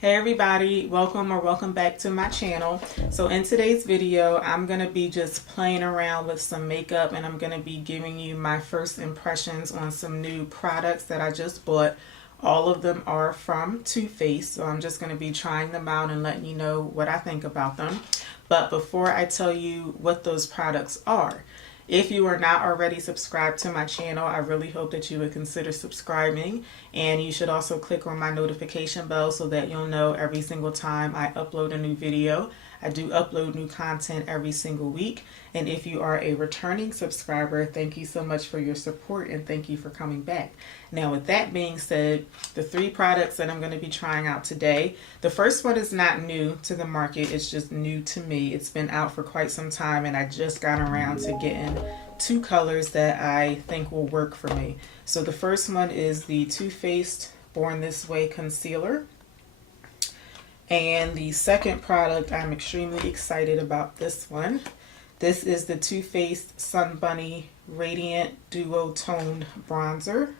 Hey everybody, welcome back to my channel. So in today's video, I'm going to be just playing around with some makeup, and I'm going to be giving you my first impressions on some new products that I just bought. All of them are from Too Faced, so I'm just going to be trying them out and letting you know what I think about them. But before I tell you what those products are, if you are not already subscribed to my channel, I really hope that you would consider subscribing, and you should also click on my notification bell so that you'll know every single time I upload a new video. I do upload new content every single week, and if you are a returning subscriber, thank you so much for your support and thank you for coming back. Now with that being said, the three products that I'm going to be trying out today, the first one is not new to the market, it's just new to me. It's been out for quite some time and I just got around to getting two colors that I think will work for me. So the first one is the Too Faced Born This Way Concealer. And the second product, I'm extremely excited about this one. This is the Too Faced Sun Bunny Radiant Duo Toned Bronzer.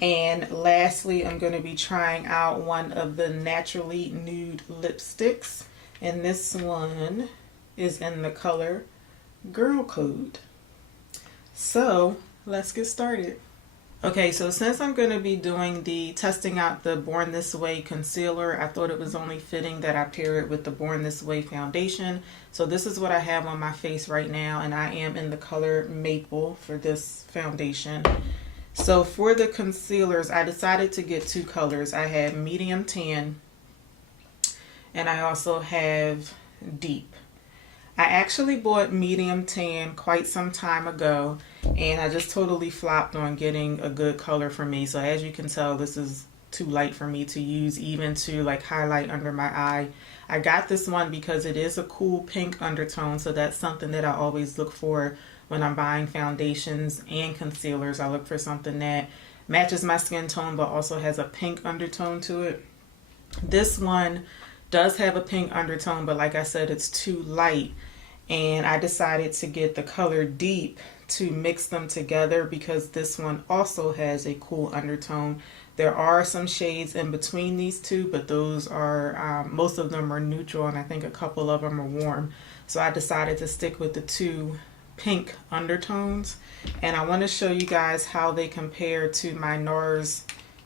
And lastly, I'm going to be trying out one of the Naturally Nude lipsticks. And this one is in the color Girl Code. So let's get started. Okay, so since I'm going to be doing the testing out the Born This Way concealer, I thought it was only fitting that I pair it with the Born This Way foundation. So this is what I have on my face right now, and I am in the color Maple for this foundation. So for the concealers, I decided to get two colors. I had medium tan and I also have deep. I actually bought medium tan quite some time ago, and I just totally flopped on getting a good color for me. So as you can tell, this is too light for me to use even to like highlight under my eye. I got this one because it is a cool pink undertone, so that's something that I always look for when I'm buying foundations and concealers. I look for something that matches my skin tone but also has a pink undertone to it. This one does have a pink undertone, but like I said, it's too light, and I decided to get the color Deep to mix them together because this one also has a cool undertone. There are some shades in between these two, but those are most of them are neutral, and I think a couple of them are warm. So I decided to stick with the two pink undertones, and I want to show you guys how they compare to my NARS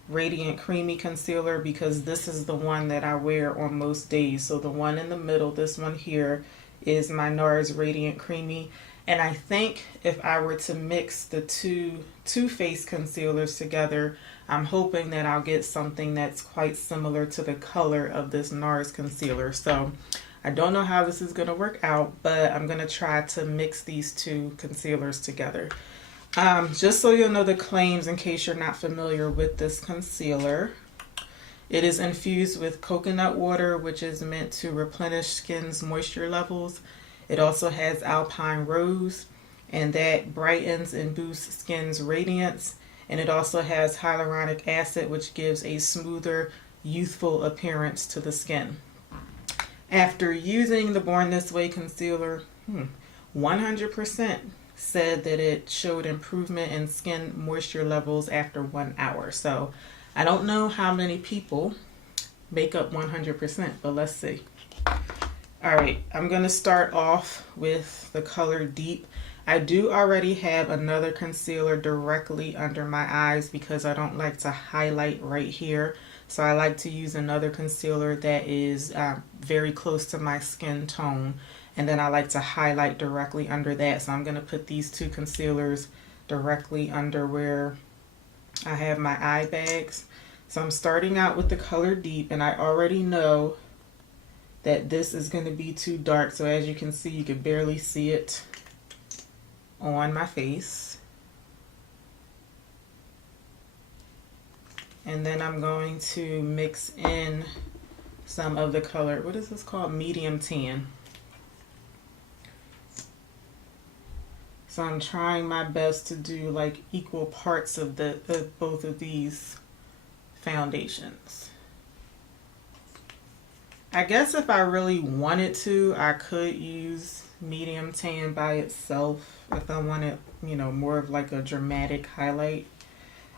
Radiant Creamy Concealer, because this is the one that I wear on most days. So the one in the middle, this one here, is my NARS Radiant Creamy, and I think if I were to mix the two Too Faced concealers together, I'm hoping that I'll get something that's quite similar to the color of this NARS concealer. So I don't know how this is going to work out, but I'm going to try to mix these two concealers together. Just so you'll know the claims in case you're not familiar with this concealer, it is infused with coconut water, which is meant to replenish skin's moisture levels. It also has alpine rose, and that brightens and boosts skin's radiance. And it also has hyaluronic acid, which gives a smoother, youthful appearance to the skin. After using the Born This Way concealer, 100% said that it showed improvement in skin moisture levels after 1 hour. So I don't know how many people make up 100%, but let's see. All right, I'm going to start off with the color Deep. I do already have another concealer directly under my eyes because I don't like to highlight right here. So I like to use another concealer that is very close to my skin tone, and then I like to highlight directly under that. So I'm going to put these two concealers directly under where I have my eye bags. So I'm starting out with the color Deep, and I already know that this is going to be too dark. So as you can see, you can barely see it on my face. And then I'm going to mix in some of the color, what is this called? Medium tan. So I'm trying my best to do like equal parts of both of these foundations. I guess if I really wanted to, I could use medium tan by itself if I wanted, you know, more of like a dramatic highlight.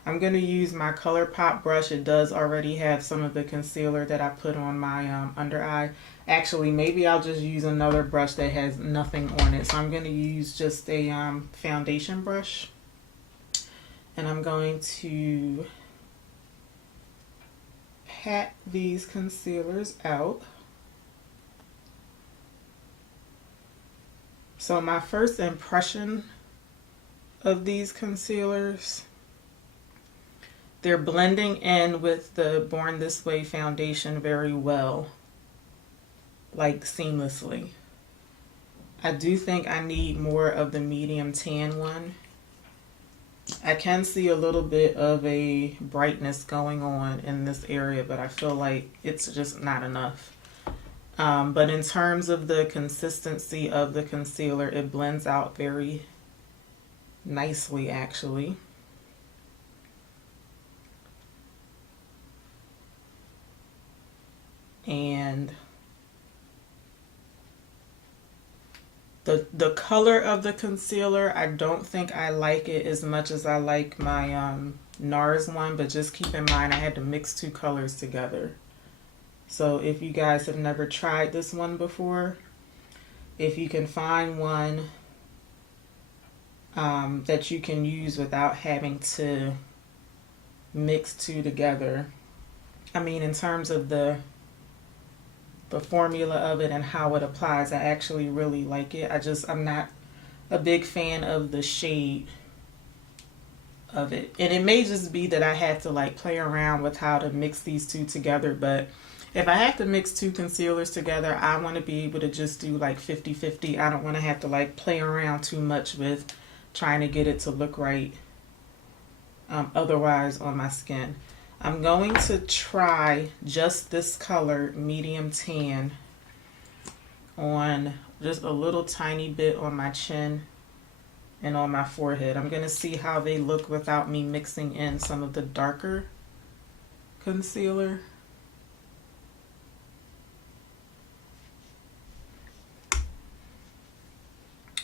I'm going to use my ColourPop brush. It does already have some of the concealer that I put on my under eye. Actually, maybe I'll just use another brush that has nothing on it. So I'm going to use just a foundation brush. And I'm going to pat these concealers out. So my first impression of these concealers, they're blending in with the Born This Way foundation very well, like seamlessly. I do think I need more of the medium tan one. I can see a little bit of a brightness going on in this area, but I feel like it's just not enough. But in terms of the consistency of the concealer, it blends out very nicely, actually. And the color of the concealer, I don't think I like it as much as I like my NARS one, but just keep in mind I had to mix two colors together. So if you guys have never tried this one before, if you can find one that you can use without having to mix two together, I mean, in terms of the formula of it and how it applies, I actually really like it. I'm not a big fan of the shade of it. And it may just be that I had to like play around with how to mix these two together, but if I have to mix two concealers together, I want to be able to just do like 50-50. I don't want to have to like play around too much with trying to get it to look right otherwise on my skin. I'm going to try just this color, medium tan, on just a little tiny bit on my chin and on my forehead. I'm going to see how they look without me mixing in some of the darker concealer.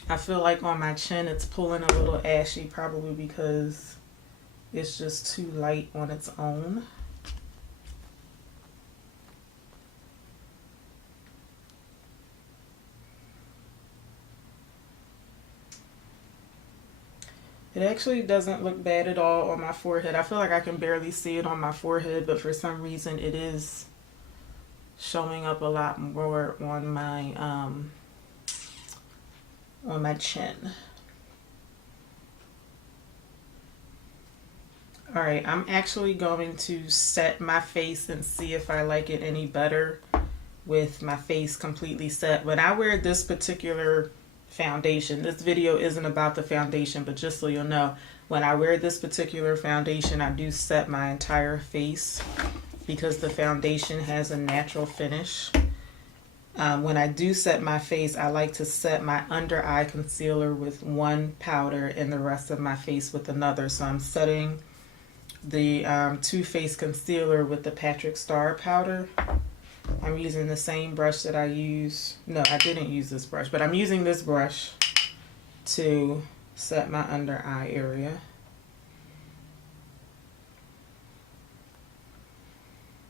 I feel like on my chin it's pulling a little ashy, probably because it's just too light on its own. It actually doesn't look bad at all on my forehead. I feel like I can barely see it on my forehead, but for some reason it is showing up a lot more on my chin. Alright, I'm actually going to set my face and see if I like it any better with my face completely set. When I wear this particular foundation, this video isn't about the foundation, but just so you'll know, when I wear this particular foundation, I do set my entire face because the foundation has a natural finish. When I do set my face, I like to set my under eye concealer with one powder and the rest of my face with another. So I'm setting the Too Faced concealer with the PatrickStarrr powder. I'm using the same brush that I use. No, I didn't use this brush, but I'm using this brush to set my under eye area.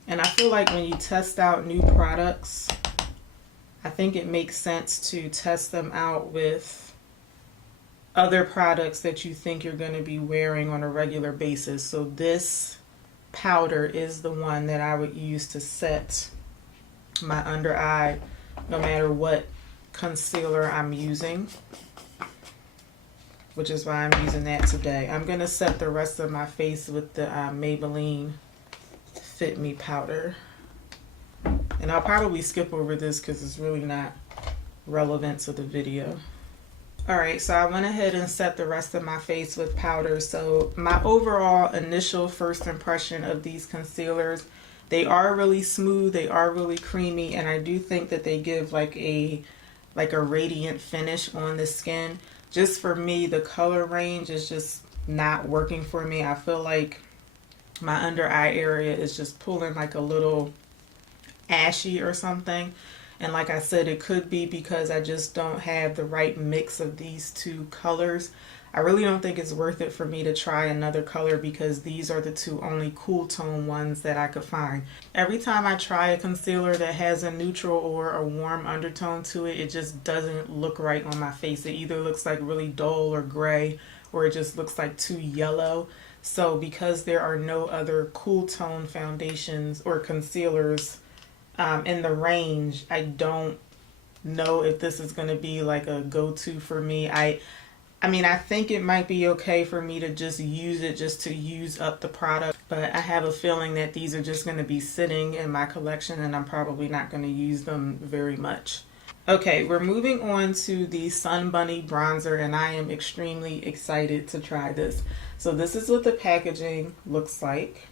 And I feel like when you test out new products, I think it makes sense to test them out with other products that you think you're going to be wearing on a regular basis. So this powder is the one that I would use to set my under eye no matter what concealer I'm using, which is why I'm using that today. I'm going to set the rest of my face with the Maybelline Fit Me powder. And I'll probably skip over this because it's really not relevant to the video. Alright, so I went ahead and set the rest of my face with powder. So my overall initial first impression of these concealers, they are really smooth, they are really creamy, and I do think that they give like a radiant finish on the skin. Just for me, the color range is just not working for me. I feel like my under eye area is just pulling like a little ashy or something. And like I said, it could be because I just don't have the right mix of these two colors. I really don't think it's worth it for me to try another color because these are the two only cool tone ones that I could find. Every time I try a concealer that has a neutral or a warm undertone to it, it just doesn't look right on my face. It either looks like really dull or gray, or it just looks like too yellow. So because there are no other cool tone foundations or concealers in the range, I don't know if this is going to be like a go-to for me. I mean, I think it might be okay for me to just use it just to use up the product, but I have a feeling that these are just going to be sitting in my collection and I'm probably not going to use them very much. Okay, we're moving on to the Sun Bunny bronzer, and I am extremely excited to try this. So this is what the packaging looks like,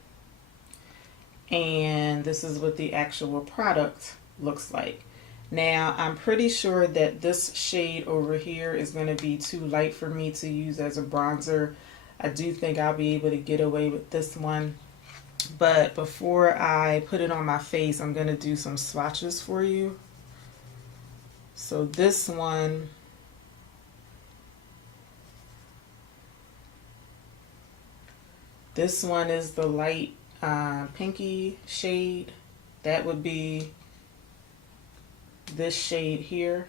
and this is what the actual product looks like. Now, I'm pretty sure that this shade over here is going to be too light for me to use as a bronzer. I do think I'll be able to get away with this one. But before I put it on my face, I'm going to do some swatches for you. So this one, is the light pinky shade. That would be this shade here.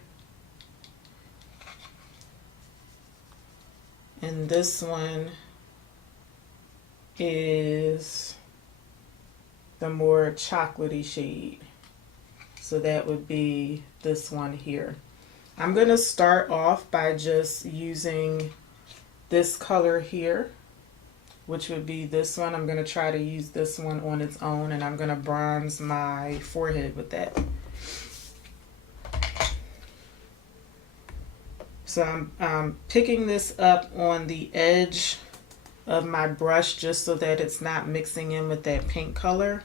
And this one is the more chocolatey shade. So that would be this one here. I'm going to start off by just using this color here, which would be this one. I'm going to try to use this one on its own, and I'm going to bronze my forehead with that. So I'm picking this up on the edge of my brush just so that it's not mixing in with that pink color.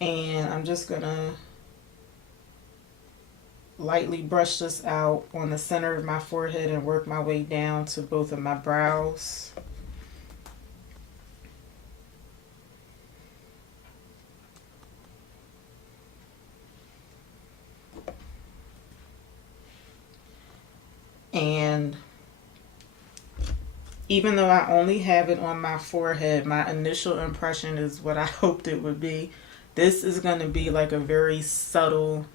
And I'm just gonna lightly brush this out on the center of my forehead and work my way down to both of my brows. And even though I only have it on my forehead, my initial impression is what I hoped it would be. This is going to be like a very subtle,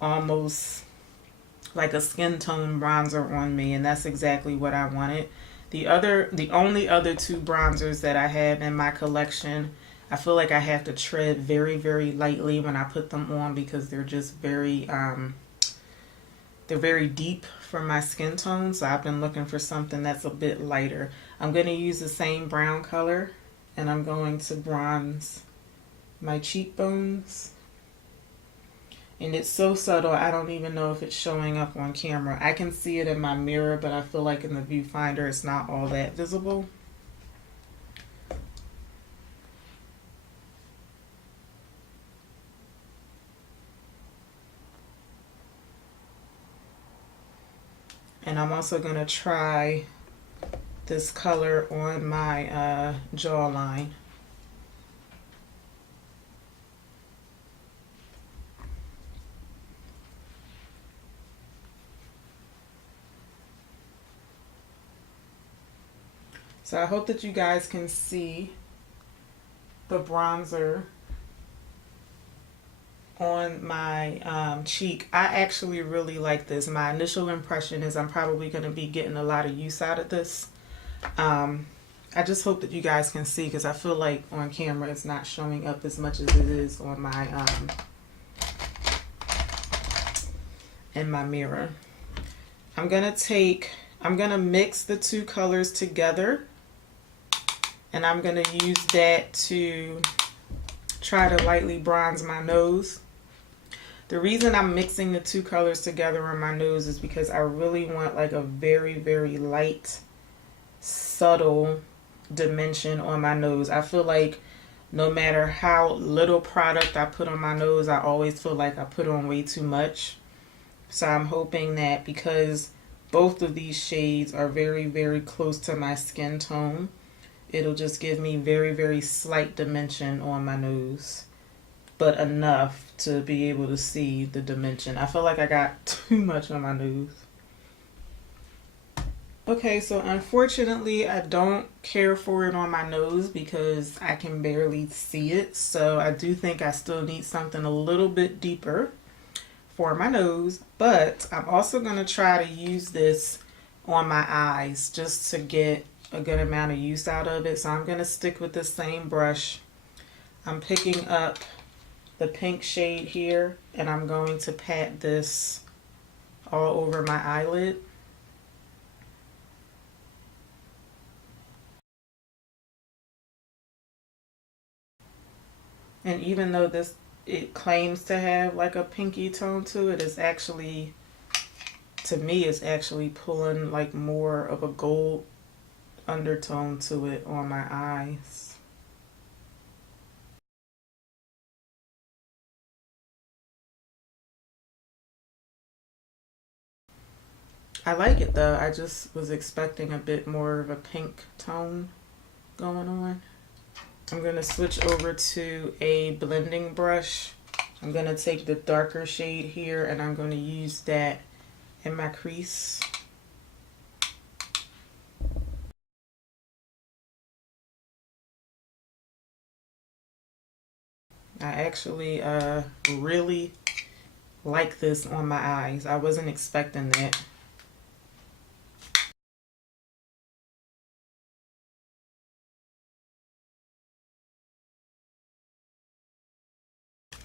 almost like a skin tone bronzer on me, and that's exactly what I wanted. The only other two bronzers that I have in my collection, I feel like I have to tread very, very lightly when I put them on because they're just very, they're very deep for my skin tone. So I've been looking for something that's a bit lighter. I'm going to use the same brown color, and I'm going to bronze my cheekbones. And it's so subtle, I don't even know if it's showing up on camera. I can see it in my mirror, but I feel like in the viewfinder it's not all that visible. And I'm also going to try this color on my jawline. So I hope that you guys can see the bronzer on my cheek. I actually really like this. My initial impression is I'm probably going to be getting a lot of use out of this. I just hope that you guys can see, because I feel like on camera it's not showing up as much as it is on my in my mirror. I'm gonna mix the two colors together, and I'm gonna use that to try to lightly bronze my nose. The reason I'm mixing the two colors together on my nose is because I really want like a very, very light, subtle dimension on my nose. I feel like no matter how little product I put on my nose, I always feel like I put on way too much. So I'm hoping that because both of these shades are very, very close to my skin tone, it'll just give me very, very slight dimension on my nose, but enough to be able to see the dimension. I feel like I got too much on my nose. Okay, so unfortunately I don't care for it on my nose because I can barely see it. So I do think I still need something a little bit deeper for my nose. But I'm also going to try to use this on my eyes just to get a good amount of use out of it. So I'm going to stick with the same brush. I'm picking up the pink shade here and I'm going to pat this all over my eyelid. And even though it claims to have like a pinky tone to it, it's actually, to me, it's actually pulling like more of a gold undertone to it on my eyes. I like it though. I just was expecting a bit more of a pink tone going on. I'm going to switch over to a blending brush. I'm going to take the darker shade here and I'm going to use that in my crease. I actually really like this on my eyes. I wasn't expecting that.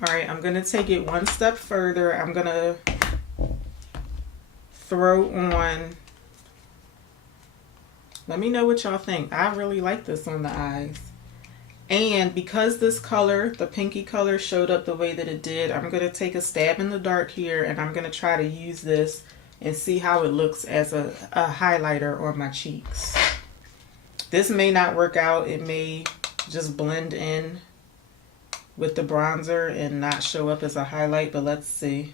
All right, I'm gonna take it one step further. I'm gonna throw on, let me know what y'all think. I really like this on the eyes. And because this color, the pinky color, showed up the way that it did, I'm gonna take a stab in the dark here and I'm gonna try to use this and see how it looks as a highlighter on my cheeks. This may not work out. It may just blend in with the bronzer and not show up as a highlight, but let's see.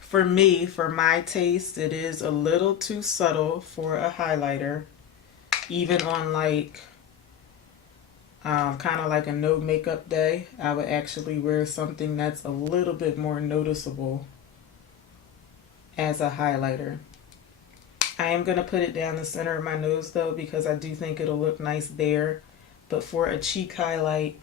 For me, for my taste, it is a little too subtle for a highlighter, even on like kind of like a no makeup day. I would actually wear something that's a little bit more noticeable as a highlighter. I am going to put it down the center of my nose though, because I do think it'll look nice there. But for a cheek highlight,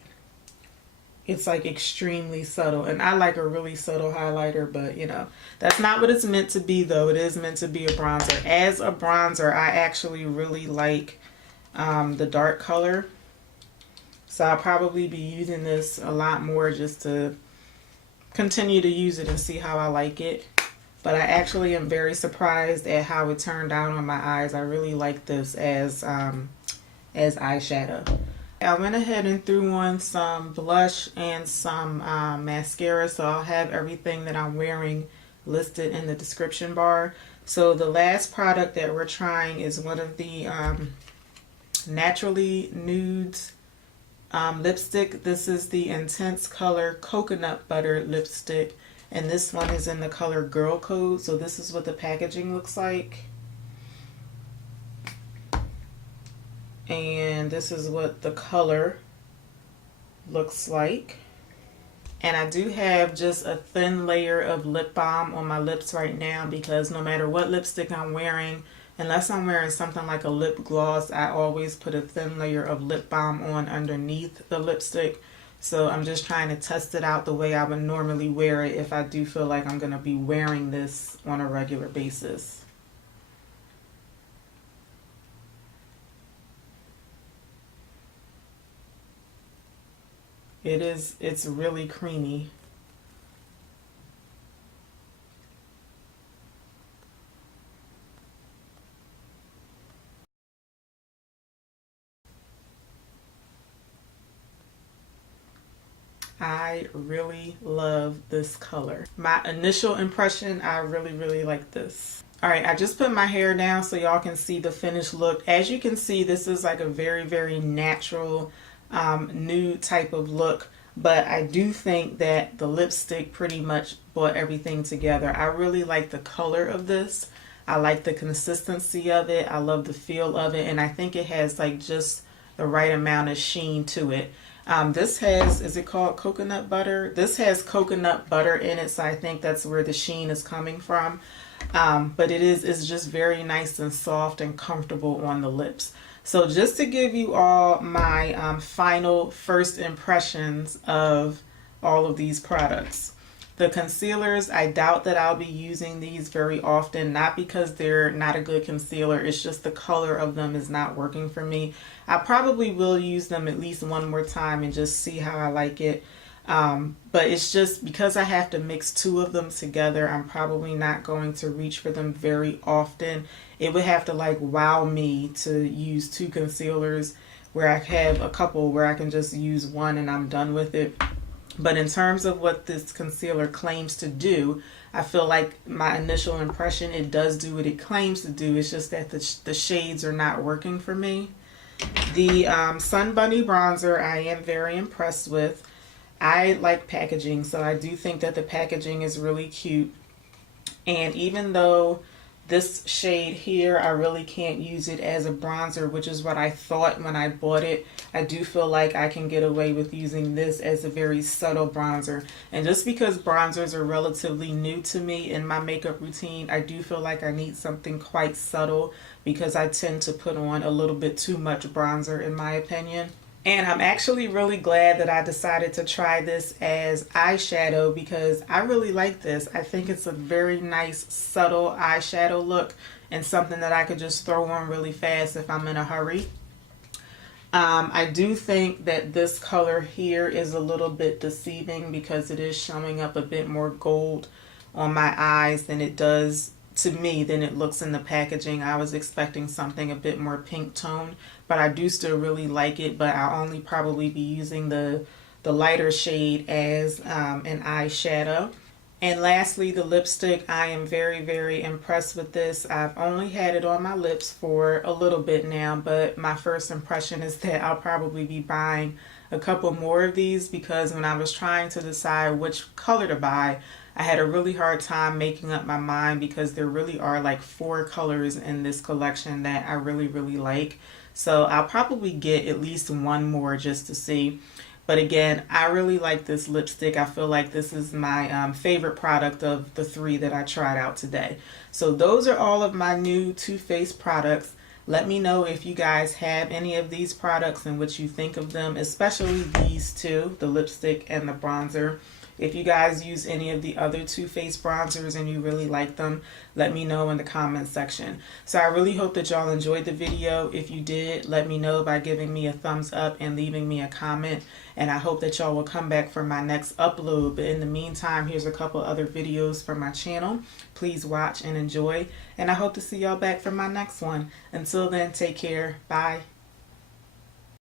it's like extremely subtle. And I like a really subtle highlighter, but you know, that's not what it's meant to be though. It is meant to be a bronzer. As a bronzer, I actually really like the dark color. So I'll probably be using this a lot more just to continue to use it and see how I like it. But I actually am very surprised at how it turned out on my eyes. I really like this as eyeshadow. I went ahead and threw on some blush and some mascara, so I'll have everything that I'm wearing listed in the description bar. So the last product that we're trying is one of the Naturally Nudes lipstick. This is the Intense Color Coconut Butter lipstick. And this one is in the color Girl Code. So this is what the packaging looks like. And this is what the color looks like. And I do have just a thin layer of lip balm on my lips right now because no matter what lipstick I'm wearing, unless I'm wearing something like a lip gloss, I always put a thin layer of lip balm on underneath the lipstick. So I'm just trying to test it out the way I would normally wear it if I do feel like I'm going to be wearing this on a regular basis. It's really creamy. I really love this color. My initial impression, I really like this. All right, I just put my hair down so y'all can see the finished look. As you can see, this is like a very natural nude type of look, but I do think that the lipstick pretty much brought everything together. I really like the color of this. I like the consistency of it. I love the feel of it, and I think it has like just the right amount of sheen to it. This has, is it called coconut butter? This has coconut butter in it, so I think that's where the sheen is coming from. But it's just very nice and soft and comfortable on the lips. So just to give you all my final first impressions of all of these products. The concealers, I doubt that I'll be using these very often, not because they're not a good concealer, it's just the color of them is not working for me. I probably will use them at least one more time and just see how I like it. But it's just because I have to mix two of them together, I'm probably not going to reach for them very often. It would have to like wow me to use two concealers where I have a couple where I can just use one and I'm done with it. But in terms of what this concealer claims to do, I feel like my initial impression, it does do what it claims to do. It's just that the shades are not working for me. The Sun Bunny bronzer I am very impressed with. I like packaging, so I do think that the packaging is really cute. And even though this shade here, I really can't use it as a bronzer, which is what I thought when I bought it. I do feel like I can get away with using this as a very subtle bronzer. And just because bronzers are relatively new to me in my makeup routine, I do feel like I need something quite subtle because I tend to put on a little bit too much bronzer in my opinion. And I'm actually really glad that I decided to try this as eyeshadow because I really like this. I think it's a very nice subtle eyeshadow look and something that I could just throw on really fast if I'm in a hurry. I do think that this color here is a little bit deceiving because it is showing up a bit more gold on my eyes than it does to me than it looks in the packaging. I was expecting something a bit more pink tone, but I do still really like it, but I'll only probably be using the lighter shade as an eyeshadow. And lastly, the lipstick, I am very, very impressed with this. I've only had it on my lips for a little bit now, but my first impression is that I'll probably be buying a couple more of these because when I was trying to decide which color to buy, I had a really hard time making up my mind because there really are like 4 colors in this collection that I really, really like. So I'll probably get at least one more just to see. But again, I really like this lipstick. I feel like this is my favorite product of the 3 that I tried out today. So those are all of my new Too Faced products. Let me know if you guys have any of these products and what you think of them, especially these two, the lipstick and the bronzer. If you guys use any of the other Too Faced bronzers and you really like them, let me know in the comment section. So I really hope that y'all enjoyed the video. If you did, let me know by giving me a thumbs up and leaving me a comment. And I hope that y'all will come back for my next upload. But in the meantime, here's a couple other videos from my channel. Please watch and enjoy. And I hope to see y'all back for my next one. Until then, take care. Bye.